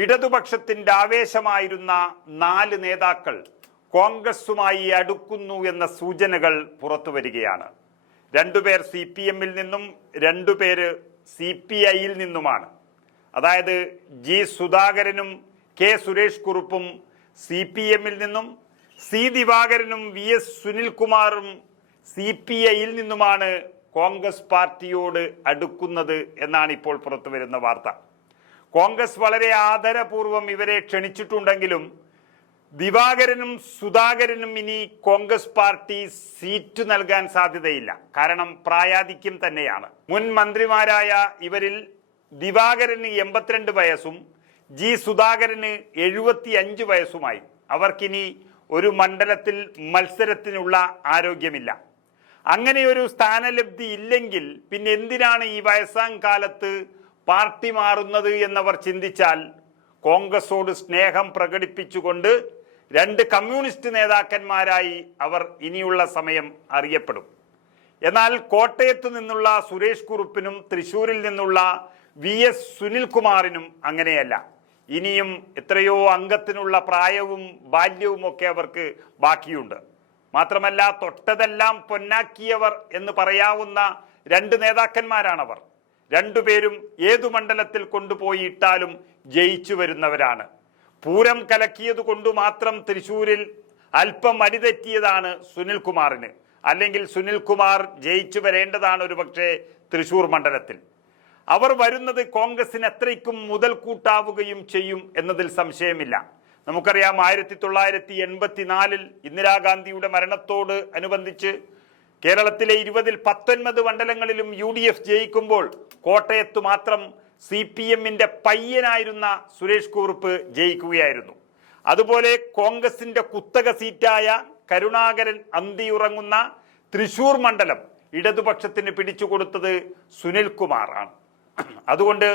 ഇടതുപക്ഷത്തിന്റെ ആവേശമായിരുന്ന 4 നേതാക്കൾ കോൺഗ്രസുമായി അടുക്കുന്നു എന്ന സൂചനകൾ പുറത്തു വരികയാണ്. 2 പേർ CPM-ൽ നിന്നും 2 പേര് CPI-ൽ നിന്നുമാണ്. അതായത് ജി സുധാകരനും കെ സുരേഷ് കുറുപ്പും CPM-ൽ നിന്നും, സി ദിവാകരനും VS സുനിൽകുമാറും CPI-ൽ നിന്നുമാണ് കോൺഗ്രസ് പാർട്ടിയോട് അടുക്കുന്നത് എന്നാണ് ഇപ്പോൾ പുറത്തു വരുന്ന വാർത്ത. കോൺഗ്രസ് വളരെ ആദരപൂർവ്വം ഇവരെ ക്ഷണിച്ചിട്ടുണ്ടെങ്കിലും ദിവാകരനും സുധാകരനും ഇനി കോൺഗ്രസ് പാർട്ടി സീറ്റ് നൽകാൻ സാധ്യതയില്ല. കാരണം പ്രായാധിക്യം തന്നെയാണ്. മുൻ മന്ത്രിമാരായ ഇവരിൽ ദിവാകരന് 82 വയസ്സും ജി സുധാകരന് 75 വയസ്സുമായി. അവർക്കിനി ഒരു മണ്ഡലത്തിൽ മത്സരത്തിനുള്ള ആരോഗ്യമില്ല. അങ്ങനെയൊരു സ്ഥാനലബ്ധി ഇല്ലെങ്കിൽ പിന്നെ എന്തിനാണ് ഈ വയസ്സാം കാലത്ത് പാർട്ടി മാറുന്നത് എന്നവർ ചിന്തിച്ചാൽ കോൺഗ്രസോട് സ്നേഹം പ്രകടിപ്പിച്ചുകൊണ്ട് 2 കമ്മ്യൂണിസ്റ്റ് നേതാക്കന്മാരായി അവർ ഇനിയുള്ള സമയം അറിയപ്പെടും. എന്നാൽ കോട്ടയത്ത് നിന്നുള്ള സുരേഷ് കുറുപ്പിനും തൃശ്ശൂരിൽ നിന്നുള്ള VS സുനിൽകുമാറിനും അങ്ങനെയല്ല. ഇനിയും എത്രയോ അംഗത്തിനുള്ള പ്രായവും ബാല്യവും ഒക്കെ അവർക്ക് ബാക്കിയുണ്ട്. മാത്രമല്ല തൊട്ടതെല്ലാം പൊന്നാക്കിയവർ എന്ന് പറയാവുന്ന 2 നേതാക്കന്മാരാണവർ. 2 പേരും ഏതു മണ്ഡലത്തിൽ കൊണ്ടുപോയി ഇട്ടാലും ജയിച്ചു വരുന്നവരാണ്. പൂരം കലക്കിയത് കൊണ്ട് മാത്രം തൃശ്ശൂരിൽ അല്പം അടിതെറ്റിയതാണ് സുനിൽകുമാറിന്. അല്ലെങ്കിൽ സുനിൽകുമാർ ജയിച്ചു വരേണ്ടതാണ് ഒരുപക്ഷെ തൃശ്ശൂർ മണ്ഡലത്തിൽ. അവർ വരുന്നത് കോൺഗ്രസിന് എത്രയ്ക്കും മുതൽക്കൂട്ടാവുകയും ചെയ്യും എന്നതിൽ സംശയമില്ല. നമുക്കറിയാം 1984 ഇന്ദിരാഗാന്ധിയുടെ മരണത്തോട് അനുബന്ധിച്ച് കേരളത്തിലെ 20-ൽ 19 മണ്ഡലങ്ങളിലും UDF ജയിക്കുമ്പോൾ കോട്ടയത്ത് മാത്രം CPM-ന്റെ പയ്യനായിരുന്ന സുരേഷ് കുറുപ്പ് ജയിക്കുകയായിരുന്നു. അതുപോലെ കോൺഗ്രസിന്റെ കുത്തക സീറ്റായ കരുണാകരൻ അന്തിയുറങ്ങുന്ന തൃശൂർ മണ്ഡലം ഇടതുപക്ഷത്തിന് പിടിച്ചുകൊടുത്തത് സുനിൽകുമാറാണ്. അതുകൊണ്ട്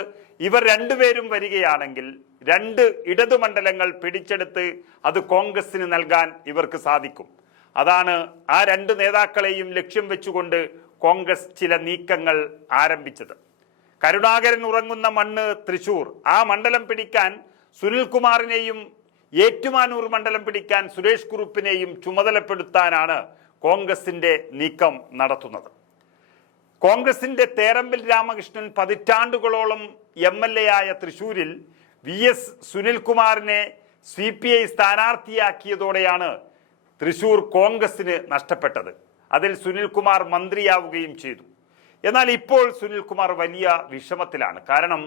ഇവർ 2 പേരും വരികയാണെങ്കിൽ 2 ഇടതു മണ്ഡലങ്ങൾ പിടിച്ചെടുത്ത് അത് കോൺഗ്രസിന് നൽകാൻ ഇവർക്ക് സാധിക്കും. അതാണ് ആ 2 നേതാക്കളെയും ലക്ഷ്യം വെച്ചുകൊണ്ട് കോൺഗ്രസ് ചില നീക്കങ്ങൾ ആരംഭിച്ചത്. കരുണാകരൻ ഉറങ്ങുന്ന മണ്ണ് തൃശൂർ, ആ മണ്ഡലം പിടിക്കാൻ സുനിൽകുമാറിനെയും ഏറ്റുമാനൂർ മണ്ഡലം പിടിക്കാൻ സുരേഷ് കുറുപ്പിനെയും ചുമതലപ്പെടുത്താനാണ് കോൺഗ്രസിന്റെ നീക്കം നടത്തുന്നത്. കോൺഗ്രസിന്റെ തേറമ്പിൽ രാമകൃഷ്ണൻ പതിറ്റാണ്ടുകളോളം MLA ആയ തൃശൂരിൽ VS സുനിൽകുമാറിനെ CPI സ്ഥാനാർത്ഥിയാക്കിയതോടെയാണ് തൃശൂർ കോൺഗ്രസിന് നഷ്ടപ്പെട്ടത്. അതിൽ സുനിൽകുമാർ മന്ത്രിയാവുകയും ചെയ്തു. എന്നാൽ ഇപ്പോൾ സുനിൽകുമാർ വലിയ വിഷമത്തിലാണ്. കാരണം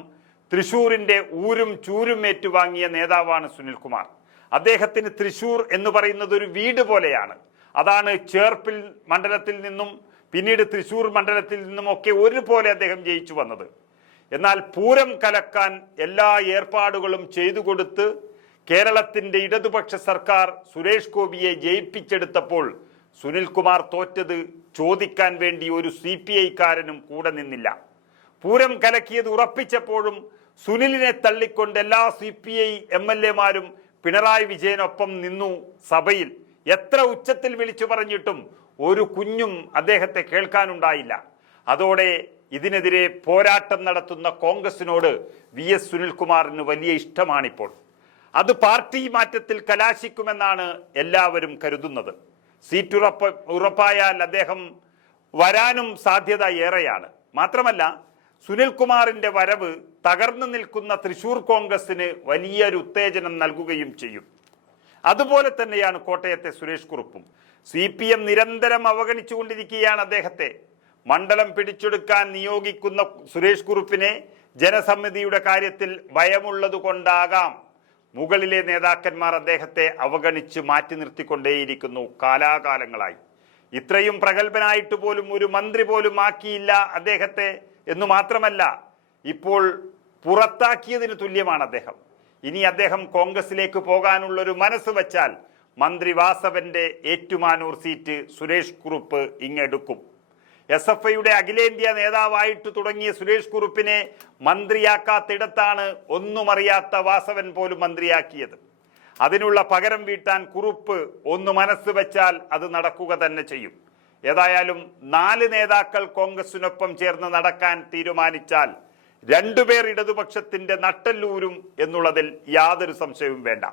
തൃശൂരിന്റെ ഊരും ചൂരും ഏറ്റുവാങ്ങിയ നേതാവാണ് സുനിൽകുമാർ. അദ്ദേഹത്തിന് തൃശൂർ എന്ന് പറയുന്നത് ഒരു വീട് പോലെയാണ്. അതാണ് ചേർപ്പിൽ മണ്ഡലത്തിൽ നിന്നും പിന്നീട് തൃശൂർ മണ്ഡലത്തിൽ നിന്നുമൊക്കെ ഒരുപോലെ അദ്ദേഹം ജയിച്ചു വന്നത്. എന്നാൽ പൂരം കലക്കാൻ എല്ലാ ഏർപ്പാടുകളും ചെയ്തു കൊടുത്ത് കേരളത്തിന്റെ ഇടതുപക്ഷ സർക്കാർ സുരേഷ് ഗോപിയെ ജയിപ്പിച്ചെടുത്തപ്പോൾ സുനിൽകുമാർ തോറ്റത് ചോദിക്കാൻ വേണ്ടി ഒരു CPI-കാരനും കൂടെ നിന്നില്ല. പൂരം കലക്കിയത് ഉറപ്പിച്ചപ്പോഴും സുനിലിനെ തള്ളിക്കൊണ്ട് എല്ലാ CPI MLA-മാരും പിണറായി വിജയനൊപ്പം നിന്നു. സഭയിൽ എത്ര ഉച്ചത്തിൽ വിളിച്ചു പറഞ്ഞിട്ടും ഒരു കുഞ്ഞും അദ്ദേഹത്തെ കേൾക്കാനുണ്ടായില്ല. അതോടെ ഇതിനെതിരെ പോരാട്ടം നടത്തുന്ന കോൺഗ്രസിനോട് VS സുനിൽകുമാറിന് വലിയ ഇഷ്ടമാണിപ്പോൾ. അത് പാർട്ടി മാറ്റത്തിൽ കലാശിക്കുമെന്നാണ് എല്ലാവരും കരുതുന്നത്. സീറ്റ് ഉറപ്പായാൽ അദ്ദേഹം വരാനും സാധ്യത ഏറെയാണ്. മാത്രമല്ല സുനിൽകുമാറിന്റെ വരവ് തകർന്നു നിൽക്കുന്ന തൃശൂർ കോൺഗ്രസിന് വലിയൊരു ഉത്തേജനം നൽകുകയും ചെയ്യും. അതുപോലെ തന്നെയാണ് കോട്ടയത്തെ സുരേഷ് കുറുപ്പും. CPM നിരന്തരം അവഗണിച്ചുകൊണ്ടിരിക്കുകയാണ് അദ്ദേഹത്തെ. മണ്ഡലം പിടിച്ചെടുക്കാൻ നിയോഗിക്കുന്ന സുരേഷ് കുറുപ്പിനെ ജനസമിതിയുടെ കാര്യത്തിൽ ഭയമുള്ളത് കൊണ്ടാകാം മുകളിലെ നേതാക്കന്മാർ അദ്ദേഹത്തെ അവഗണിച്ച് മാറ്റി നിർത്തിക്കൊണ്ടേയിരിക്കുന്നു കാലാകാലങ്ങളായി. ഇത്രയും പ്രഗത്ഭനായിട്ട് പോലും ഒരു മന്ത്രി പോലും ആക്കിയില്ല അദ്ദേഹത്തെ എന്ന് മാത്രമല്ല, ഇപ്പോൾ പുറത്താക്കിയതിന് തുല്യമാണ് അദ്ദേഹം. ഇനി അദ്ദേഹം കോൺഗ്രസിലേക്ക് പോകാനുള്ളൊരു മനസ്സ് വച്ചാൽ മന്ത്രി വാസവന്റെ ഏറ്റുമാനൂർ സീറ്റ് സുരേഷ് കുറുപ്പ് ഇങ്ങെടുക്കും. SFIയുടെ അഖിലേന്ത്യാ നേതാവായിട്ട് തുടങ്ങിയ സുരേഷ് കുറുപ്പിനെ മന്ത്രിയാക്കാത്തിടത്താണ് ഒന്നും അറിയാത്ത വാസവൻ പോലും മന്ത്രിയാക്കിയത്. അതിനുള്ള പകരം വീട്ടാൻ കുറുപ്പ് ഒന്ന് മനസ്സ് വെച്ചാൽ അത് നടക്കുക തന്നെ ചെയ്യും. ഏതായാലും 4 നേതാക്കൾ കോൺഗ്രസിനൊപ്പം ചേർന്ന് നടക്കാൻ തീരുമാനിച്ചാൽ രണ്ടുപേർ ഇടതുപക്ഷത്തിന്റെ നട്ടെല്ലൂരും എന്നുള്ളതിൽ യാതൊരു സംശയവും വേണ്ട.